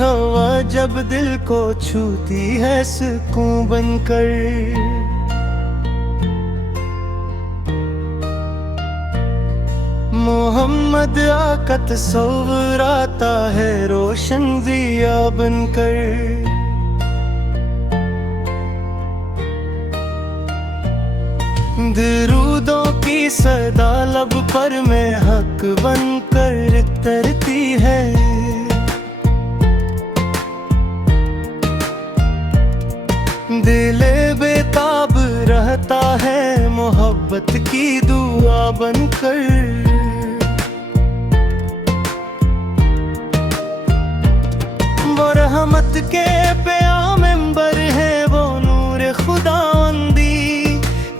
हवा जब दिल को छूती है सुकून बनकर। मोहम्मद आका तस्वुर आता है रोशन दिया बनकर। दरूदों की सदा लब पर में हक बनकर तरती है। दिले बेताब रहता है मोहब्बत की दुआ बनकर। वो रहमत के प्याम मेंबर है, वो नूर खुदावंदी।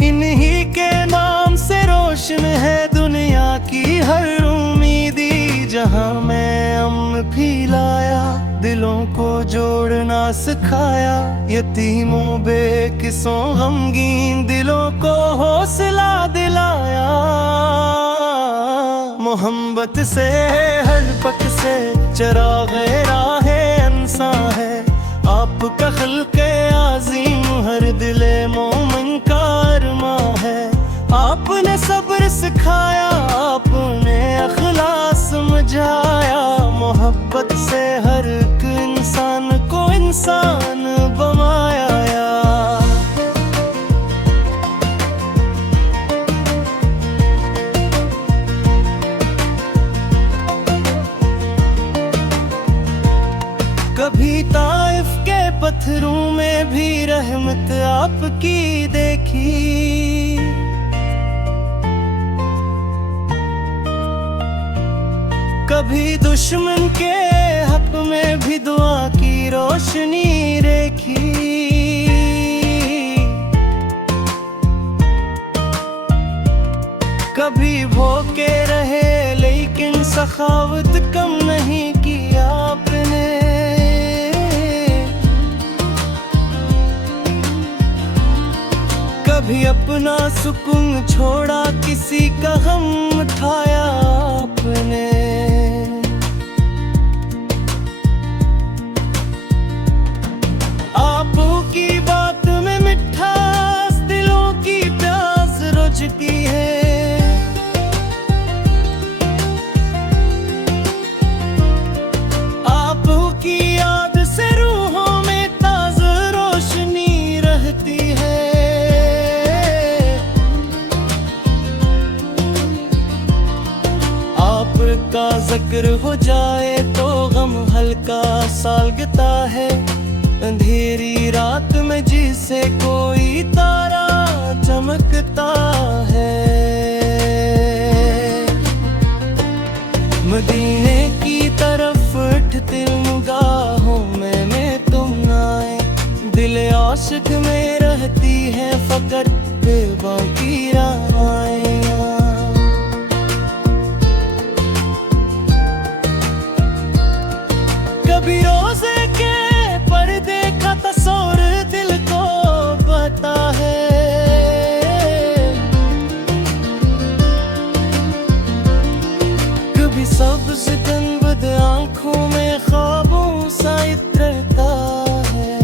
इन्हीं के नाम से रोशन है दुनिया की हर उम्मीदी। जहाँ मैं अम्न भी लाया, दिलों को जोड़ना सिखाया। यतीमों बेकिसों गमगीन दिलों को हौसला दिलाया। मोहब्बत से हर पक से चराग़े राहे इंसा है। आपका खल्क़े आज़ीम हर दिले मोमिन का अरमा है। आपने सब्र सिखाया, आपने अखलास समझाया। मोहब्बत से हर एक इंसान को इंसान बनाया। कभी ताइफ के पत्थरों में भी रहमत आपकी देखी। कभी दुश्मन के हक में भी दुआ की रोशनी देखी। कभी भूखे रहे लेकिन सखावत कम नहीं की आपने। कभी अपना सुकून छोड़ा, किसी का गम उठाया आपने। आपकी बात में मिठास दिलों की प्यास रुझती है। आपकी याद से रूहों में ताज़ा रोशनी रहती है। आपका जिक्र हो जाए तो गम हल्का सा लगता है। अंधेरी रात में जिसे कोई तारा चमकता है। मदीने की तरफ उठते निगाहों में तुम आए। दिल आशिक में रहती है फकर बेबाकी राहें। कभी रोज़े के पर्दे का तस्वीर दिल को बता है। कभी सब्ज़ गुंबद आँखों में ख्वाबों सा इतरता है।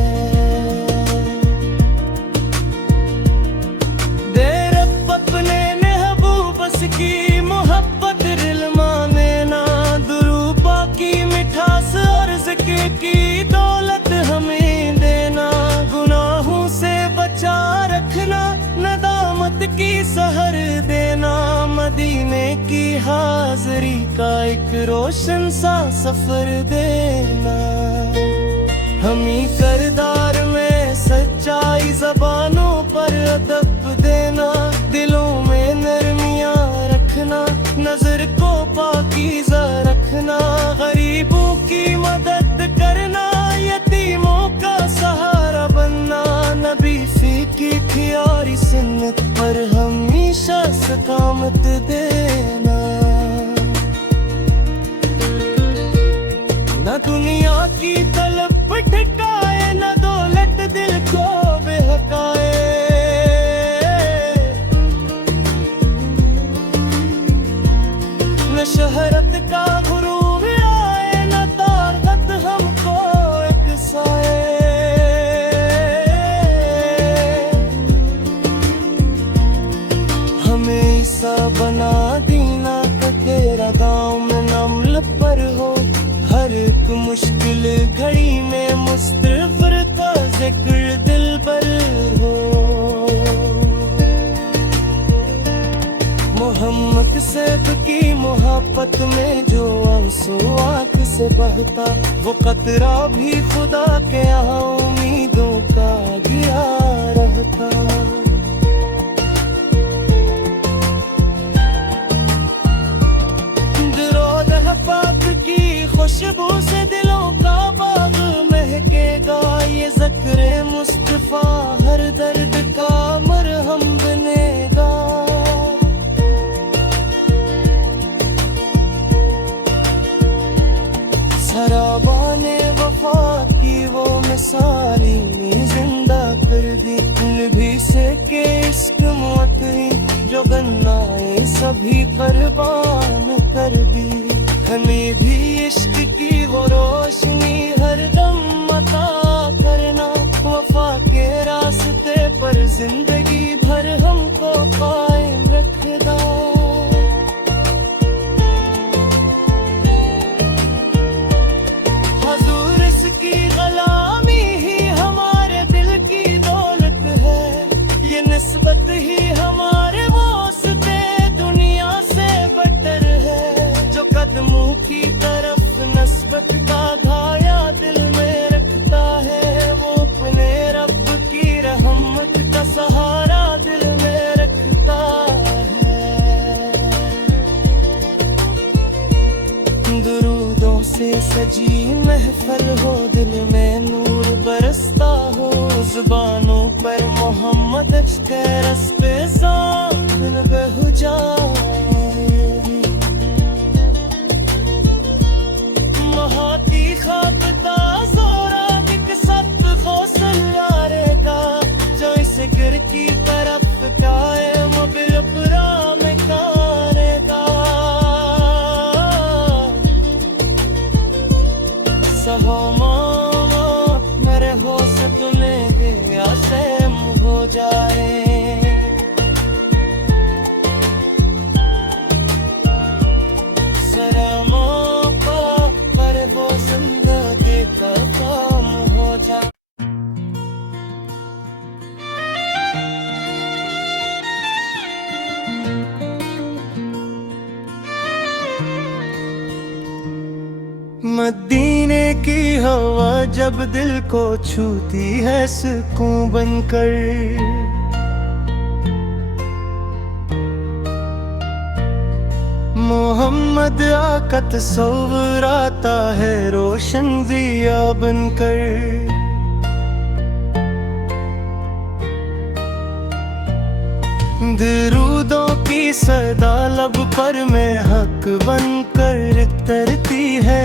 देर अपने महबूब बस की मोहब्बत दिल माने ना। दुरूपा की मिठास और ज़िक्र की दौलत हमें देना। गुनाहों से बचा रखना, नदामत की सहर देना। मदीने की हाज़री का एक रोशन सा सफर देना। हमी करदार में सच्चाई, ज़बानों पर अदब देना। दिलों में नरमियाँ रखना, नजर को पाकीज़ा रखना। गरीबों की मदद करना, यतीमों का सहारा बनना। नबी फीकी थी और सुन्नत पर हमेशा सकामत देना। न दुनिया की तलब भटकाए, न दौलत दिल को बहकाए। न शहरत का गुरूर आए, न ताकत हमको मोहब्बत में जो आंसू आँख से बहता, वो कतरा भी खुदा के यहाँ उम्मीदों का घिरा रहता। दिलो-दह पाक की खुशबू से दिलों का बाग महकेगा, ये ज़िक्र मुस्तफा हर दर्द का मरहम बनेगा। सराबाने वफा की वो मिसाली ने जिंदा कर दी, भी से के इश्क मौत ही जो गन्नाए सभी कुर्बान कर दी। हमें भी इश्क की वो रोशनी हर दम अता करना, वफा के रास्ते पर जिंदगी भर हमको कायम रखना। हजूर इसकी गुलामी ही हमारे दिल की दौलत है, ये निस्बत ही हमारे वास्ते दुनिया से बदतर है। जो कदमों की तरफ नस्बत का धाया दिल में रखता है, वो अपने रब की रहमत का सहारा दिल में रखता है। दुरूदों से सजी महफल हो, दिल में नूर बरसता हो, जुबानों पर मोहम्मद के रस्ते ज़ाक़िर बह जाए। महाती खाकता ज़ोरा दिक सत खौसल यारेगा, जो इस गिर की तरफ गाए मुबिल पुरा में कारेगा। सहो मेरे हो सपने आसेम हो जाए। सरमा पर वो जिंदगी का काम हो जाए। मदीने की हवा जब दिल को छूती है सुकून बनकर, मोहम्मद आका तस्वुर आता है रोशन दिया बनकर। दरूदों की सदा लब पर में हक बनकर तरती है।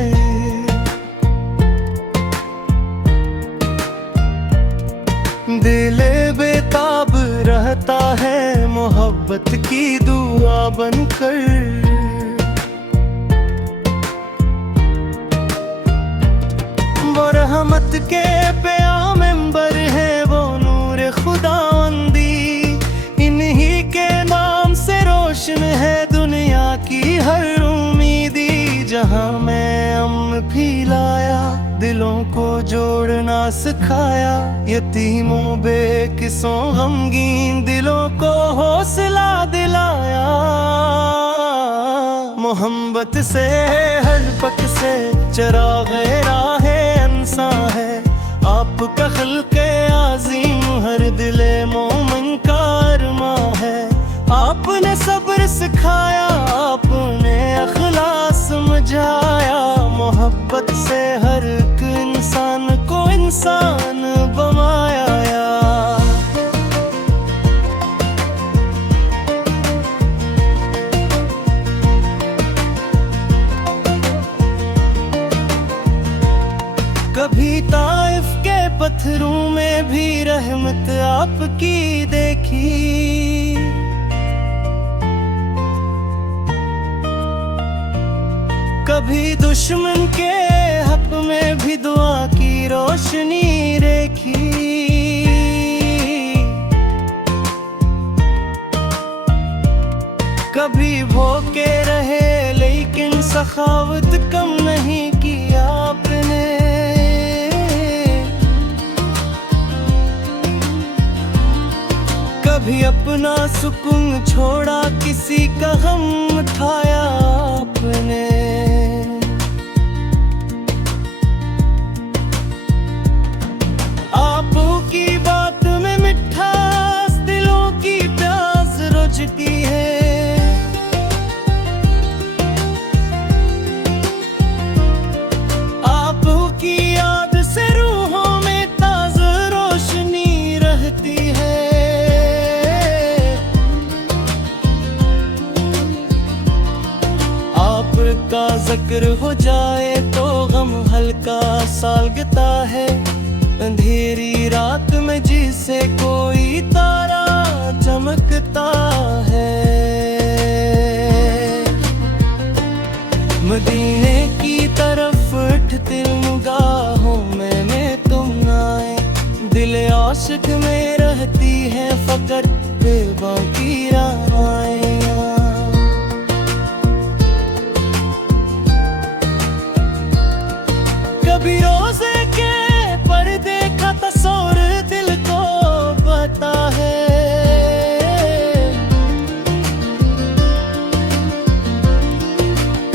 दिले बेताब रहता है मोहब्बत की दुआ बनकर। वो रहमत के प्यामेंबर है, वो नूर खुदावंदी, इन्हीं के नाम से रोशन है दुनिया की हर उम्मीदी। जहाँ मैं अमन फैलाया, दिलों को जोड़ना सिखाया, यतीमों बेकिसों गमगीन दिलों को हौसला दिलाया। मोहब्बत से हर पक से चराग़े राहे अंसा है, आपका खल्क़े आज़ीम हर दिले मोमिन का अरमा है। आपने सब्र सिखाया, आपने अखलास समझाया, मोहब्बत से हर एक इंसान को इंसान बनाया। कभी ताइफ के पत्थरों में भी रहमत आपकी देखी, कभी दुश्मन के हक में भी दुआ की रोशनी देखी। कभी भूखे रहे लेकिन सखावत कम नहीं की आपने। कभी अपना सुकून छोड़ा, किसी का गम उठाया अपने। आपो की बात में मिठास, दिलों की प्यास रुझती है। आपो की याद से रूहों में ताज़ा रोशनी रहती है। आपका जिक्र हो जाए तो गम हल्का सा लगता है। अंधेरी रात में जिसे कोई तारा चमकता है। मदीने की तरफ उठती निगाहों में तुम आए। दिल आशिक में रहती है फकत बाकी राहें। कभी रोज़े के पर्दे का तस्वीर दिल को बता है।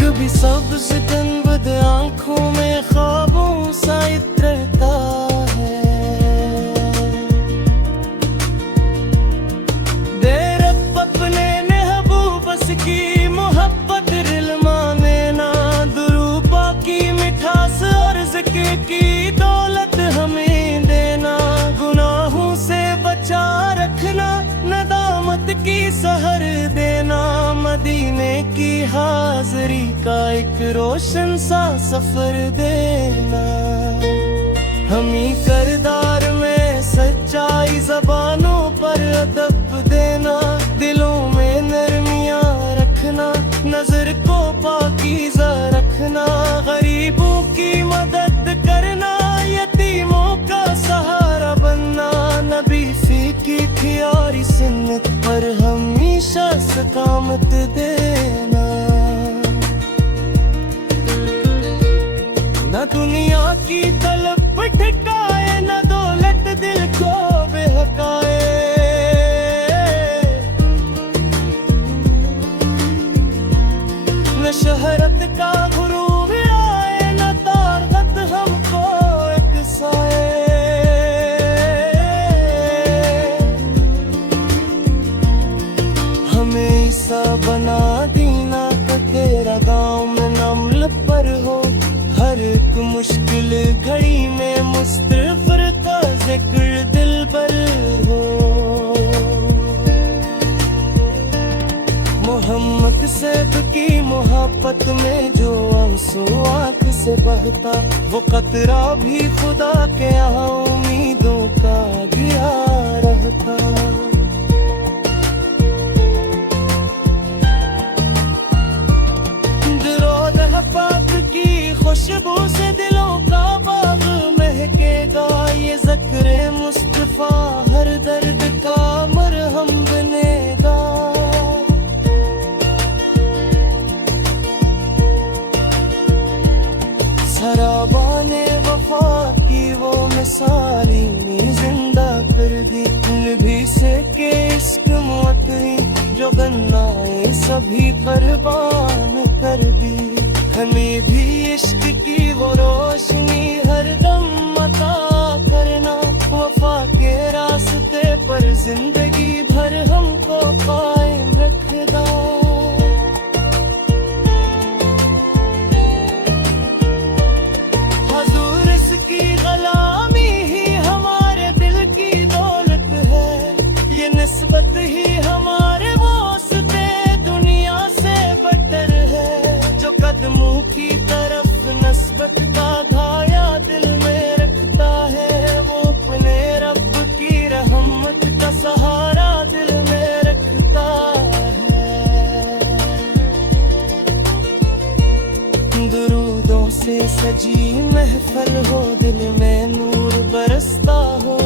कभी सब्ज़ गुंबद आँखों में ख्वाबों सा इतरता है। देर अपने महबूब की मोहब्बत रिलमा में ना दुरूपा की मिठास और ज़िक्र की दौलत हमें देना। गुनाहों से बचा रखना, नदामत की सहर देना। मदीने की हाज़री का एक रोशन सा सफर देना। हमी करदार में सच्चाई, ज़बानों पर अदब देना। दिलों में नरमियाँ रखना, नजर को पाकीज़ा रखना। गरीबों की मदद करना, यतीमों का सहारा बनना। नबी फीकी थी और सुन्नत पर हमेशा सकामत देना। न दुनिया की तलब भटकाए, न दौलत दिल को बहकाए। न शहरत का गुरूर आए, न तारगत हमको एकसाए। हमें ऐसा बना दीना कि तेरा गाँव में नमल पर हो। हर एक मुश्किल घड़ी में मुस्तग़फ़िर का ज़िक्र दिल पर हो। मोहम्मद सैफ की मोहब्बत में जो आंसू आँख से बहता, वो कतरा भी खुदा के यहाँ उम्मीदों का गिरा रहता। रोज़ पाक की खुशबू से दिलों का बाग महकेगा। ये ज़िक्र मुस्तफ़ा हर दर्द का मरहम बनेगा। सराबाने वफा की वो मिसाली जिंदा कर दी। नबी से के इश्क मौत ही जो गन्नाए सभी कुर्बान कर दी। हमें भी इश्क की वो रोशनी हर दम अता करना। वफा के रास्ते पर जिंदगी भर हमको कायम रखना। हुजूर इसकी ग़ुलामी ही हमारे दिल की दौलत है। ये निस्बत ही हमारे वास्ते दुनिया से बदतर है। जो कदमों की तरफ नस्बत का धाया दिल में रखता है, वो अपने रब की रहमत का सहारा दिल में रखता है। दुरूदों से सजी महफल हो, दिल में नूर बरसता हो।